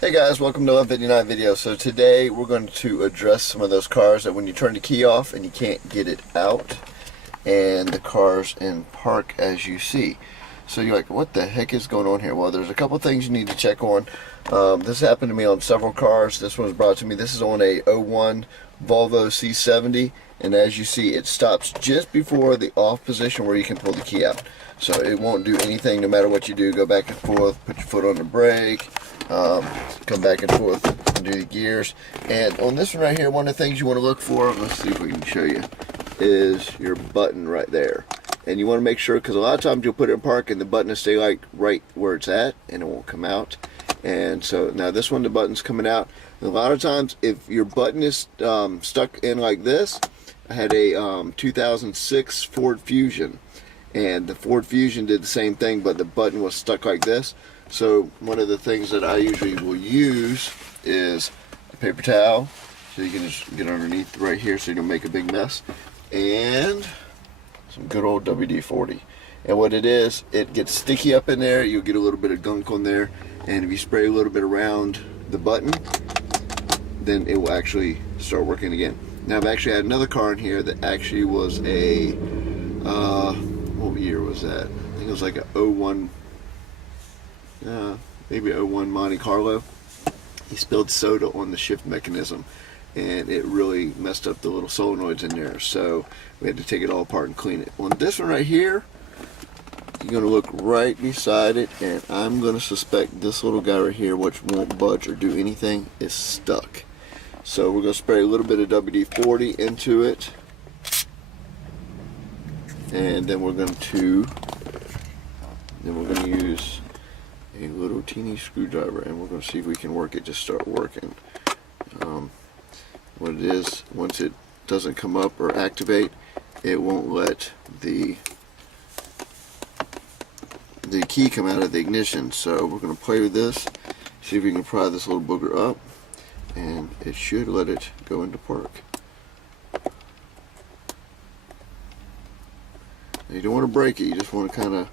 Hey guys, welcome to 159 Video. So today we're going to address some of those cars that when you turn the key off and you can't get it out, and the car's in park as you see. So you're like, what the heck is going on here? Well, there's a couple things you need to check on. This happened to me on several cars. This one was brought to me. This is on a '01 Volvo C70, and as you see, it stops just before the off position where you can pull the key out. So it won't do anything no matter what you do. Go back and forth, put your foot on the brake, come back and forth and do the gears. And on this one right here, one of the things you want to look for, let's see if we can show you, is your button right there. And you want to make sure, because a lot of times you'll put it in park and the button will stay like right where it's at and it won't come out. And so now this one, the button's coming out. And a lot of times if your button is stuck in like this, I had a 2006 Ford Fusion, and the Ford Fusion did the same thing, but the button was stuck like this. So one of the things that I usually will use is a paper towel, so you can just get underneath right here so you don't make a big mess, and some good old WD-40. And what it is, it gets sticky up in there, you'll get a little bit of gunk on there, and if you spray a little bit around the button, then it will actually start working again. Now I've actually had another car in here that actually was a what year was that? I think it was like a '01, maybe '01 Monte Carlo. He spilled soda on the shift mechanism, and it really messed up the little solenoids in there. So we had to take it all apart and clean it. On this one right here, you're going to look right beside it, and I'm going to suspect this little guy right here, which won't budge or do anything, is stuck. So we're going to spray a little bit of WD-40 into it, and then we're going to use a little teeny screwdriver, and we're going to see if we can work it. Just start working. What it is, once it doesn't come up or activate, it won't let the key come out of the ignition. So we're going to play with this, see if we can pry this little booger up, and it should let it go into park. Now you don't want to break it, you just want to kind of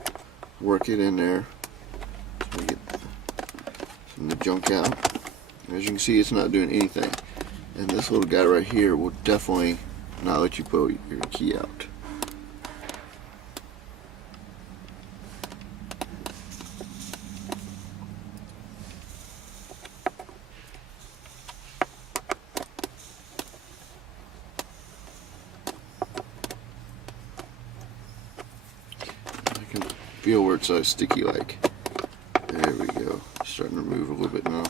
work it in there to get some of the junk out. As you can see, it's not doing anything, and this little guy right here will definitely not let you pull your key out. Feel where it's sticky like. There we go. Starting to move a little bit now.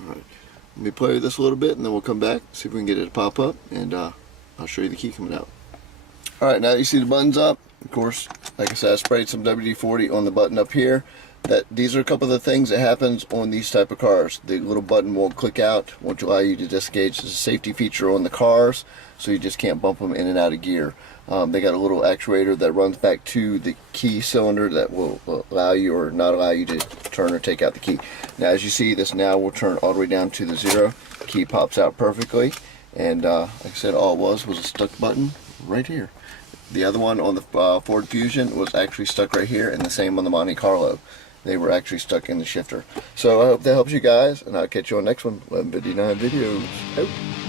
Alright. Let me play with this a little bit, and then we'll come back, see if we can get it to pop up, and I'll show you the key coming out. Alright, now that you see the buttons up, of course, like I said, I sprayed some WD-40 on the button up here. These are a couple of the things that happens on these type of cars. The little button won't click out, won't allow you to disengage. It's a safety feature on the cars, so you just can't bump them in and out of gear. They got a little actuator that runs back to the key cylinder that will allow you or not allow you to turn or take out the key. Now as you see, this now will turn all the way down to the 0. The key pops out perfectly, and like I said, all it was a stuck button right here. The other one on the Ford Fusion was actually stuck right here, and the same on the Monte Carlo. They were actually stuck in the shifter. So I hope that helps you guys, and I'll catch you on the next one. 159 Videos. Out.